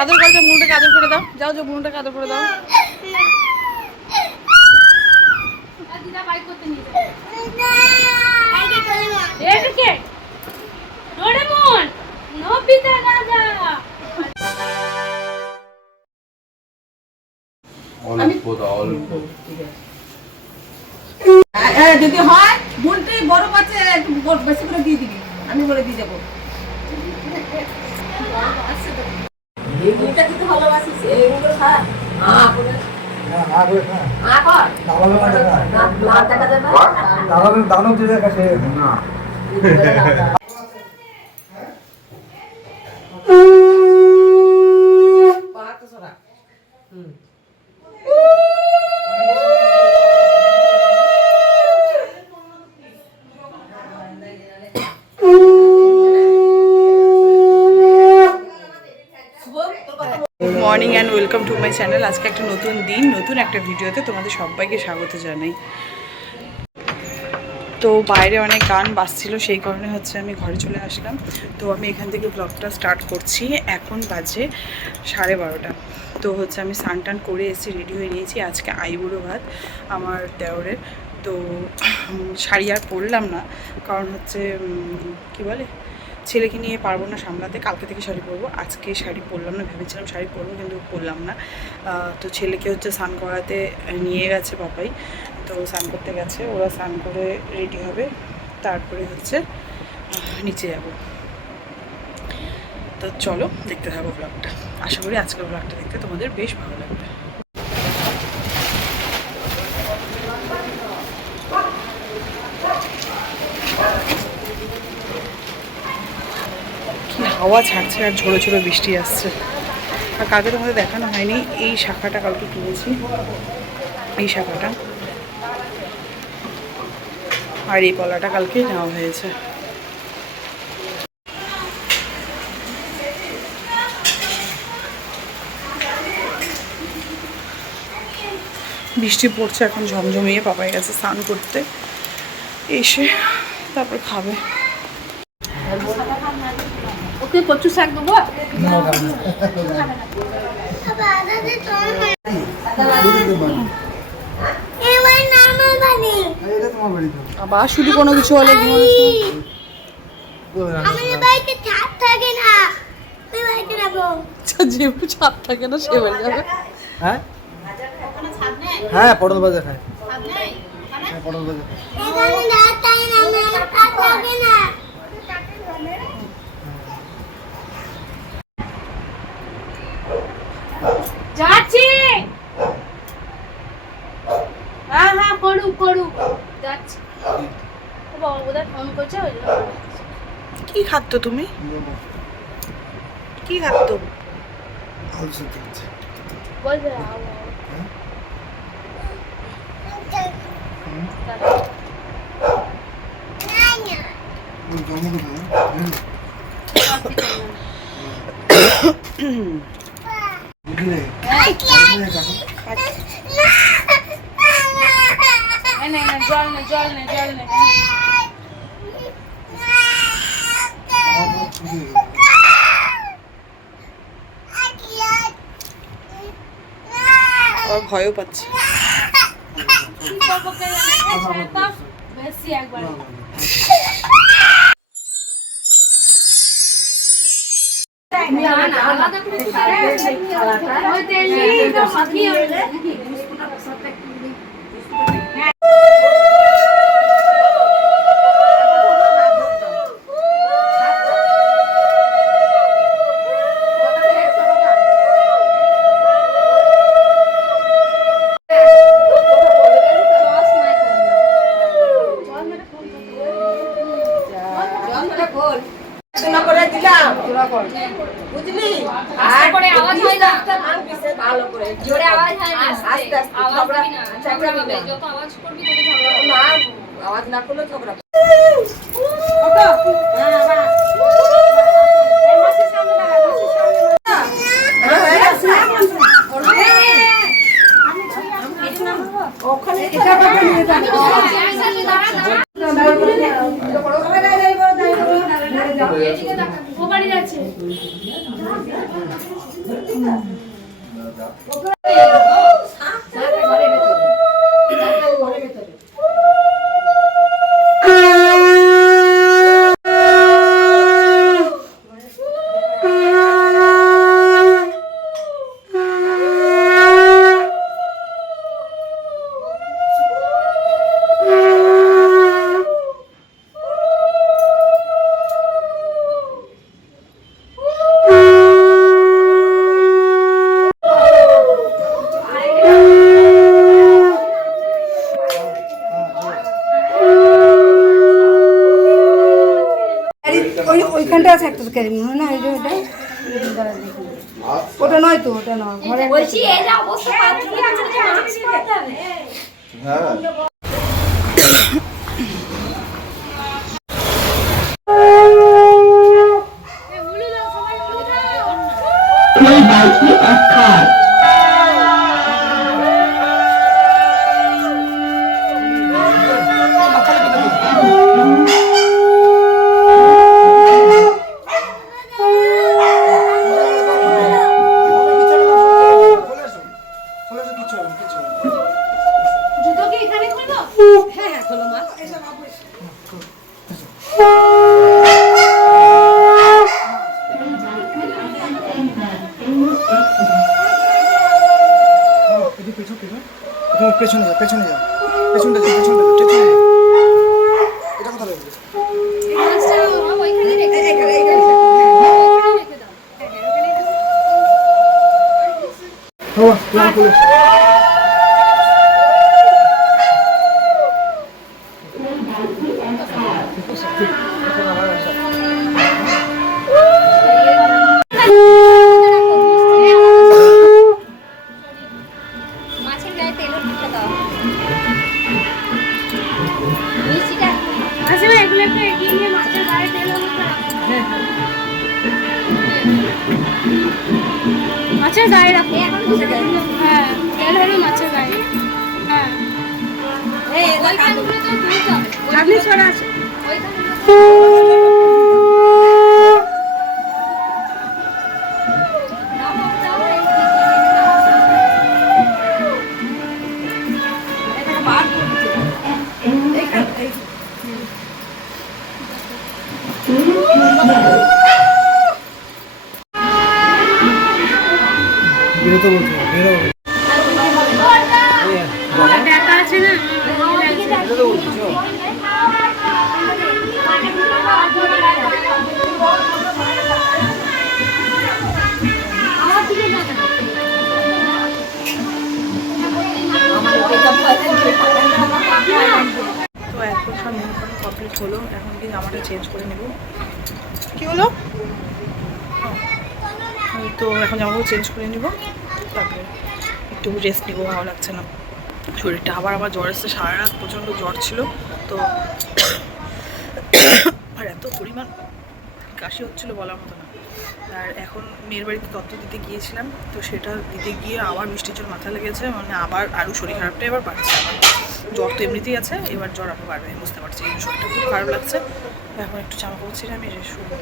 আদর করে যাও, বুনুটাকে আদর করে দাও। যাও যাও, বুনুটাকে আদর করে দাও। যদি হয় বোনটি বড় আছে একটু বেশি করে দিয়ে দিবি, আমি বলে দিয়ে যাবো। Morning and welcome to my channel. আজকে একটা নতুন দিন, নতুন একটা ভিডিওতে তোমাদের সবাইকে স্বাগত জানাই। তো বাইরে অনেক গান বাজছিল, সেই কারণে হচ্ছে আমি ঘরে চলে আসলাম। তো আমি এখান থেকে ব্লগটা স্টার্ট করছি। এখন বাজে 12:30। তো হচ্ছে আমি স্নান টান করে এসেছি, রেডি হয়ে নিয়েছি। আজকে আইবুড়ো ভাত আমার দেওরের। তো শাড়ি আর পরলাম না, কারণ হচ্ছে কি বলে, ছেলেকে নিয়ে পারবো না সামলাতে। কালকে থেকে শাড়ি পরবো, আজকে শাড়ি পরলাম না। ভেবেছিলাম শাড়ি পরবো, কিন্তু পরলাম না। তো ছেলেকে হচ্ছে স্নান করাতে নিয়ে গেছে বাবাই। তো স্নান করতে গেছে, ওরা স্নান করে রেডি হবে, তারপরে হচ্ছে নিচে যাব। তো চলো দেখতে থাকো ব্লগটা। আশা করি আজকের ব্লগটা দেখতে তোমাদের বেশ ভালো লাগবে। কি হাওয়া ছাড়ছে আর ঝোড়ো ঝোড়ো বৃষ্টি আসছে। আর কালকে তোমাদের দেখানো হয়নি, এই শাখাটা কালকে কিনেছি, এই শাখাটা। আর এই পলাটা কালকে নেওয়া হয়েছে। বৃষ্টি পড়ছে এখন ঝমঝমিয়ে। পাপাই গেছে স্নান করতে, এসে তারপর খাবে। ওকে কচু শাক দেবো। আবার শুধু কোনো কিছু হলে যেহেতু ছাদ থাকে না সে বাড়ি যাবে। হ্যাঁ হ্যাঁ, পটল ভাজা খায়। পটল ভাজা যাচ্ছি। হ্যাঁ হ্যাঁ, করু করু যাচ্ছি। বাবা বোধহয় ফোন করছে। কি খাচ্ছ তুমি? কি খাচ্ছ? বলবে জল নে জল নে জল নে। আর ভয়ও পাচ্ছে। বেশি একবার বুঝলি? আওয়াজ হয় না, ভালো করে জোরে আওয়াজ হয় না, আস্তে আস্তে আওয়াজ করবি, যত আওয়াজ করবি তত ঝগড়া হবে। না, আওয়াজ না করলে ঝগড়া। ওখানে ওইখানটা আছে একটা ক্যারি মনে না ওটা নয় তো ওটা নয় ঘরে বলছি এই যে অবস্থা বাথরুমে আছে যে মাস্ক পরতে হবে হ্যাঁ জুতো কি এখানে খুলবো হ্যাঁ হ্যাঁ খোলো মা পেছনে যা পেছনে যা পেছনটা যা পেছনটা যা এটা কোথায় রাখবি মাছটা ওইখানে রেখে দাও রেখে দাও হ্যাঁ প্ল্যান করে মাছের গায়ে তেলও দিতে দাও মিষ্টিটা আচ্ছা এগুলো একটু এগিয়ে নিয়ে মাছের গায়ে তেল হলুদ মাছের গায়ে রাখো এখন হ্যাঁ তেল হলুদ মাছের গায়ে হ্যাঁ ওইখানগুলো তো তুলতে হবে আপনি ছড়া আছে বেরোতে বলছো বেরো দেখা আছে না বেরোতে বলছো তো এখন সব মেকআপ কমপ্লিট হলো, এখন কি জামাটা চেঞ্জ করে নেব। কি হলো? তো এখন জামাটা চেঞ্জ করে নিব, তারপরে একটু রেস্ট নিব, ভালো লাগছে না শরীরটা। আবার আমার জ্বর এসছে, সারা রাত প্রচণ্ড জ্বর ছিল তো, আর এত পরিমাণ কাশি হচ্ছিলো বলার মতো না। আর এখন মেয়ের বাড়িতে তত্ত্ব দিতে গিয়েছিলাম, তো সেটা দিতে গিয়ে আবার মিষ্টির জল মাথা লেগেছে, মানে আবার আরও শরীর খারাপটা এবার বাড়ছে। আবার জ্বর তো এমনিতেই আছে, এবার জ্বর আরও বাড়বে, আমি বুঝতে পারছি। এই শরীরটা খুব খারাপ লাগছে। এখন একটু জামা কাপড় ছিঁড়ে আমি রেস্ট করবো।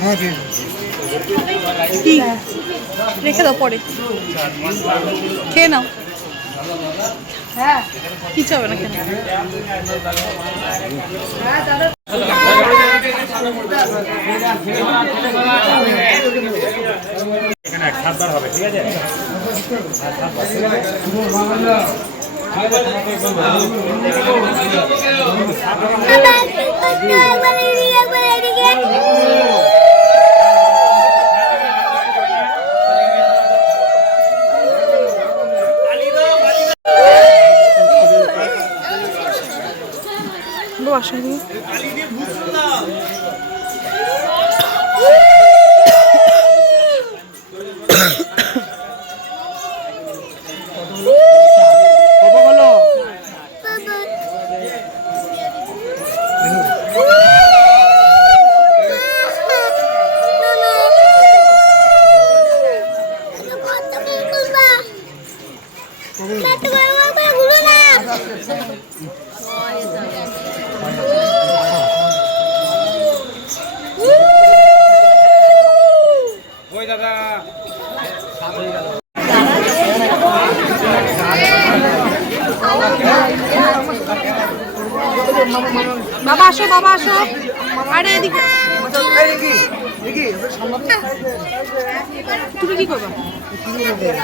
হ্যাঁ কি রেখে দাও, পরে খেয়ে নাও। হ্যাঁ কিছু হবে না, খেয়ে নাও। হ্যাঁ দাদা এখানে 7 বার হবে, ঠিক আছে? আসেনি বাবা আসো, বাবা আসো। আরে এদিকে তুমি কি করবা?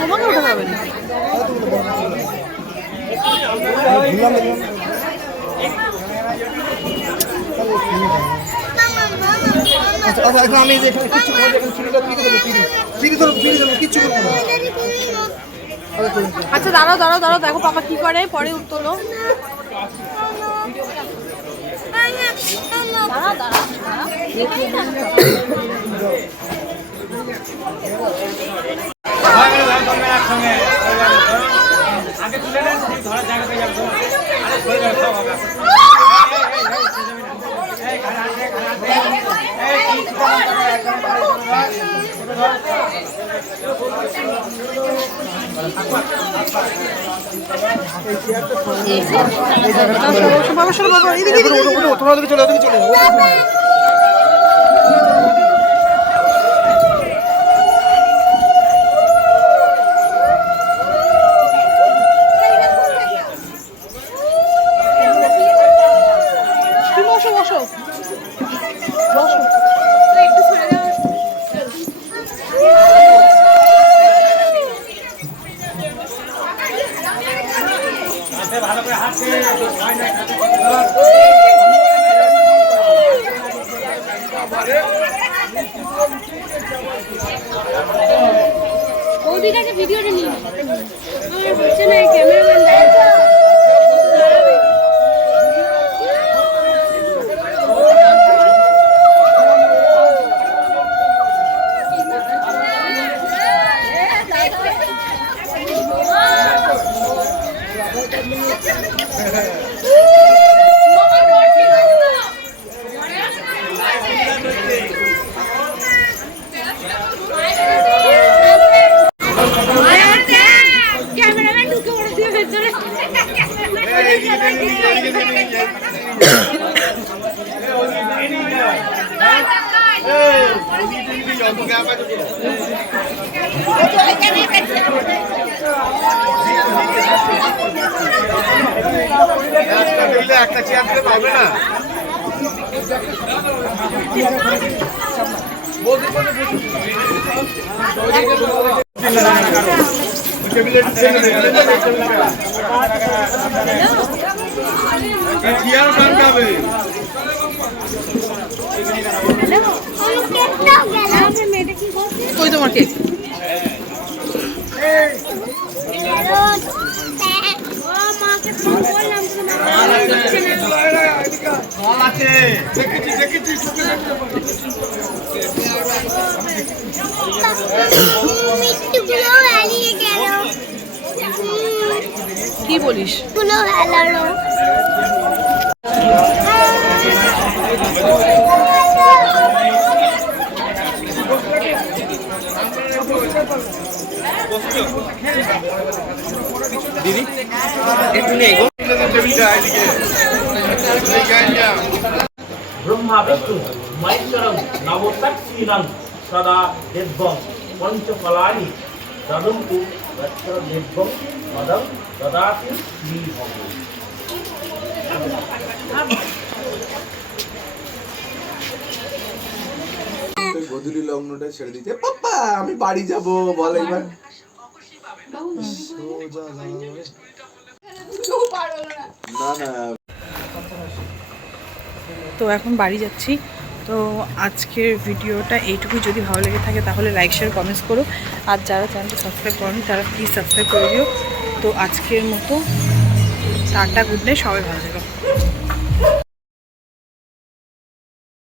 তোমাকে ওঠাতে হবে না। আচ্ছা এখন আমি যে এখানে কিচ্ছু করবো, এখানে ফিরে দেবো কিচ্ছু করবো না। আচ্ছা দাঁড়াও দাঁড়াও দাঁড়াও, দেখো পাপা কি করে, পরে তোলো। দাঁড়াও দাঁড়াও আগে তুলে দেন, ধরার জায়গা পেয়ে যাবে। আরে সরে যাবে সব হবে। তোমার দিকে চলে চলে বসো বসো বসো। ভালো করে হাত বৌদিটাকে ভিডিওটা নিয়ে আমার হচ্ছে না, ক্যামেরাম্যান ক্যামেরাম্যান ঢুকে পড়েছে ভেতরে। একটা চেয়ার দিলে পাবে না। কই তোমার কেক? কি বলিস? দিদি একটু নেই গো ব্রহ্মা বিষ্ণু মহেশ্বরম নবতৎসীনং সদা দেবং পঞ্চফলানি দদন্তু তত্র দেবং পদং দদাতি শ্রীভং। গধূলি লগ্নটা ছেড়ে দিতে পাপ্পা আমি বাড়ি যাব বল এবার। না না তো এখন বাড়ি যাচ্ছি। তো আজকের ভিডিওটা এইটুকুই। যদি ভালো লেগে থাকে তাহলে লাইক শেয়ার কমেন্টস করো, আর যারা চ্যানেলটা সাবস্ক্রাইব করোনি তারা প্লিজ সাবস্ক্রাইব করে দিও। তো আজকের মতো টাটা, গুড নাইট, সবাই ভালো থাকবে।